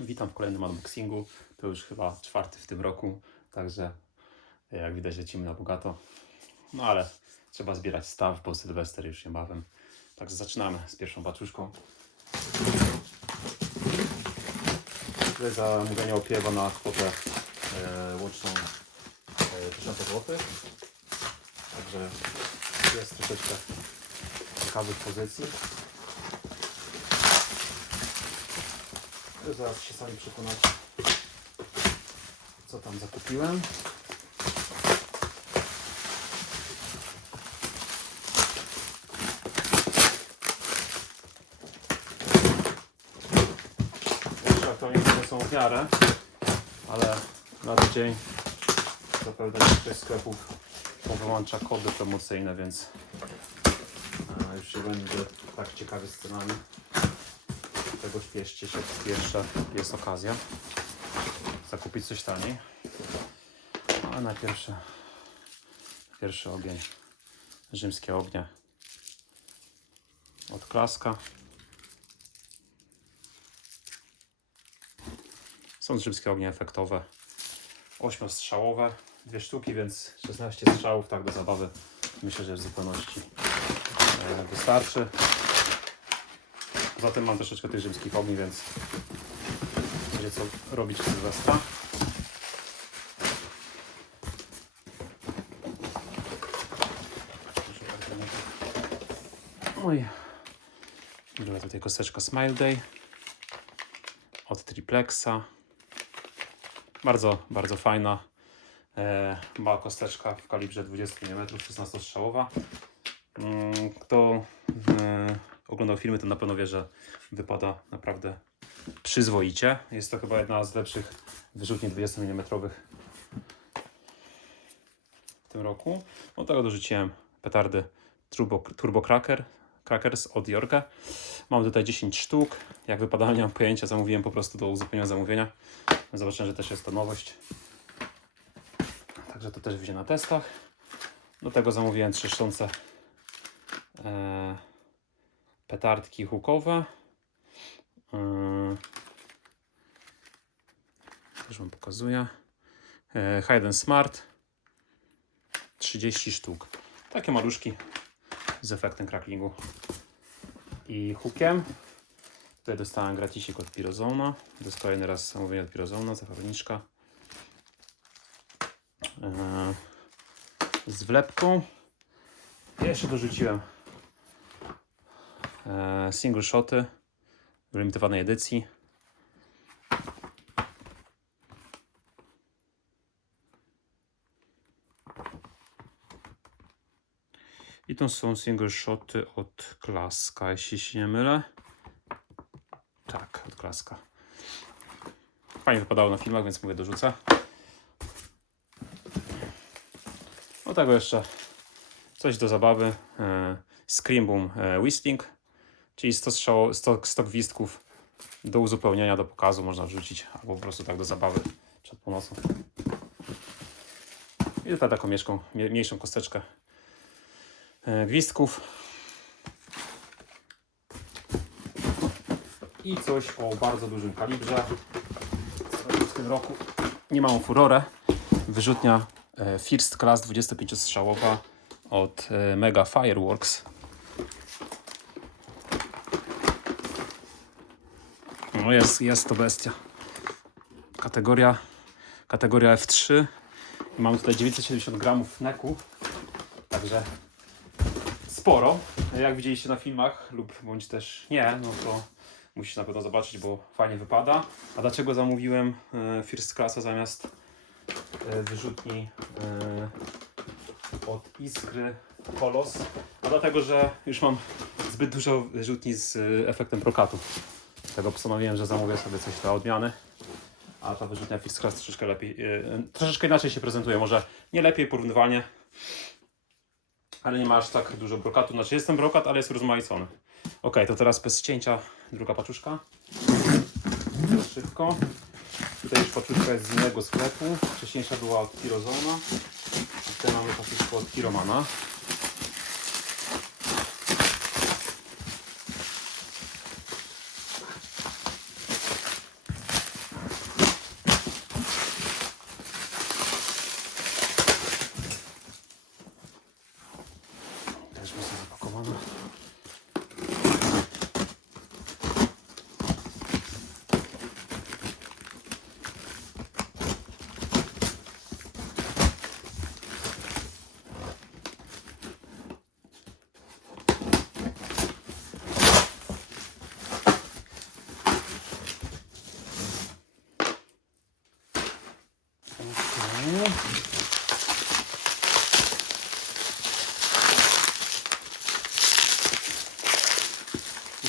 Witam w kolejnym unboxingu. To już chyba czwarty w tym roku, także jak widać lecimy na bogato. No ale trzeba zbierać staw, bo Sylwester już niebawem. Także zaczynamy z pierwszą paczuszką. Tutaj zamówienie opiewa na kwotę e, łączną e, 1000 zł. Także jest troszeczkę ciekawych pozycji. Zaraz się sami przekonać, co tam zakupiłem. Aktualnie są w miarę, ale na tydzień zapewne większość sklepów wyłącza kody promocyjne, więc e, już się będę tak ciekawy z cenami. Dlatego śpieszcie się, pierwsza jest okazja zakupić coś taniej. A na pierwszy, pierwszy ogień, rzymskie ognie od klaska. Są rzymskie ognie efektowe, ośmiostrzałowe, dwie sztuki, więc 16 strzałów, tak do zabawy. Myślę, że w zupełności e, wystarczy. Poza tym mam troszeczkę tych rzymskich ogni, więc będzie co robić Sylwestra. No Oj. Była tutaj kosteczka Smile Day od Triplexa. Bardzo, bardzo fajna. E, mała kosteczka w kalibrze 20 mm, 16-strzałowa. Mm, Kto e, oglądał filmy, to na pewno wie, że wypada naprawdę przyzwoicie. Jest to chyba jedna z lepszych wyrzutni 20 mm w tym roku. Od tego dorzuciłem petardy Turbo, Turbo Cracker, Crackers od Jorka. Mam tutaj 10 sztuk. Jak wypadają, nie mam pojęcia. Zamówiłem po prostu do uzupełnienia zamówienia. Zobaczyłem, że też jest to nowość. Także to też wyjdzie na testach. Do tego zamówiłem trzeszczące e, petardki hukowe. Yy, Już Wam pokazuję. Yy, Hayden Smart 30 sztuk. Takie maluszki z efektem cracklingu i hookiem. Tutaj dostałem gratisik od Pirozona. To kolejny raz zamówienie od Pirozona, zachowaniczka. Yy, Z wlepką. Jeszcze dorzuciłem e, single shoty w limitowanej edycji. I to są single shoty od Klaska, jeśli się nie mylę. Tak, od Klaska. Fajnie wypadało na filmach, więc mówię dorzucę. Do tego jeszcze coś do zabawy. E, Scream Boom e, Whistling, czyli 100, strzało, 100, 100 gwizdków do uzupełnienia, do pokazu można wrzucić, albo po prostu tak do zabawy przed pomocą. I tutaj taką mieszką, mie- mniejszą kosteczkę e, gwizdków. I coś o bardzo dużym kalibrze. W tym roku nie mam furorę. Wyrzutnia e, First Class 25-strzałowa od e, Mega Fireworks. No jest, jest to bestia. Kategoria, kategoria F3. I Mamy tutaj 970 gramów neku. Także sporo. Jak widzieliście na filmach lub bądź też nie, no to musicie na pewno zobaczyć, bo fajnie wypada. A dlaczego zamówiłem e, First Classa zamiast e, wyrzutni e, od Iskry Kolos? A dlatego, że już mam zbyt dużo wyrzutni z efektem prokatu. Dlatego postanowiłem, że zamówię sobie coś dla odmiany. A ta wyrzutnia First Class troszeczkę lepiej, e, troszeczkę inaczej się prezentuje. Może nie lepiej porównywalnie, ale nie ma aż tak dużo brokatu. Znaczy jest ten brokat, ale jest rozmaicony. Ok, to teraz bez cięcia druga paczuszka. Teraz szybko. Tutaj już paczuszka jest z innego sklepu. Wcześniejsza była od Pirozona. A tutaj mamy paczuszkę od Piromana.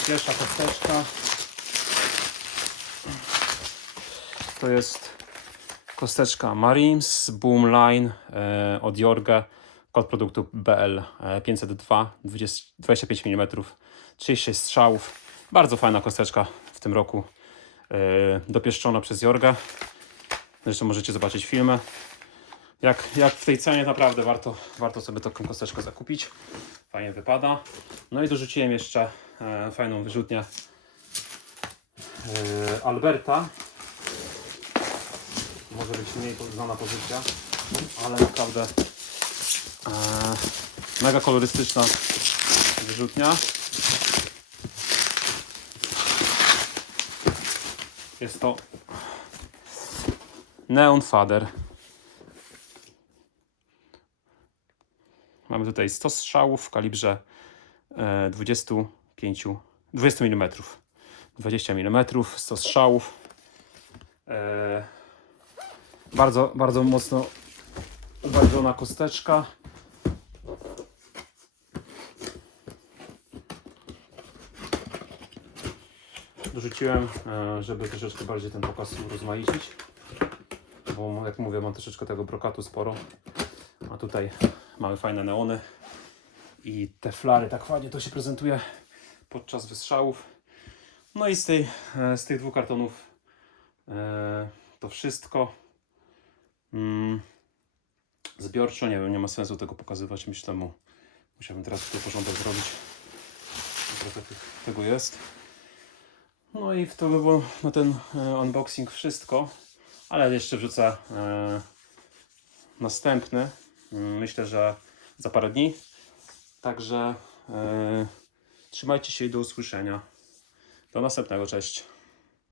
Pierwsza kosteczka. To jest kosteczka Marims Boomline e, od Jorge. Kod produktu BL e, 502 20, 25 mm 36 strzałów. Bardzo fajna kosteczka w tym roku. E, dopieszczona przez Jorga. Zresztą możecie zobaczyć filmy. Jak, jak w tej cenie naprawdę warto, warto sobie taką kosteczkę zakupić. Fajnie wypada. No i dorzuciłem jeszcze E, fajną wyrzutnię e, Alberta. Może być mniej znana pozycja, ale naprawdę e, mega kolorystyczna wyrzutnia. Jest to Neon Fader. Mamy tutaj 100 strzałów w kalibrze 20 5, 20 mm. 20 mm, 100 strzałów. Eee, bardzo, bardzo mocno uwalniona kosteczka. Dorzuciłem, e, żeby troszeczkę bardziej ten pokaz rozmaicić, bo jak mówię, mam troszeczkę tego brokatu sporo, a tutaj mamy fajne neony i te flary, tak ładnie to się prezentuje podczas wystrzałów. No i z, tej, e, z tych dwóch kartonów e, to wszystko. Mm, zbiorczo, nie wiem, nie ma sensu tego pokazywać. Myślę, mu musiałbym teraz tutaj porządek zrobić. Trochę tego jest. No i to by było na ten e, unboxing wszystko. Ale jeszcze wrzucę następny. Mm, Myślę, że za parę dni. Także e, trzymajcie się i do usłyszenia. Do następnego, cześć.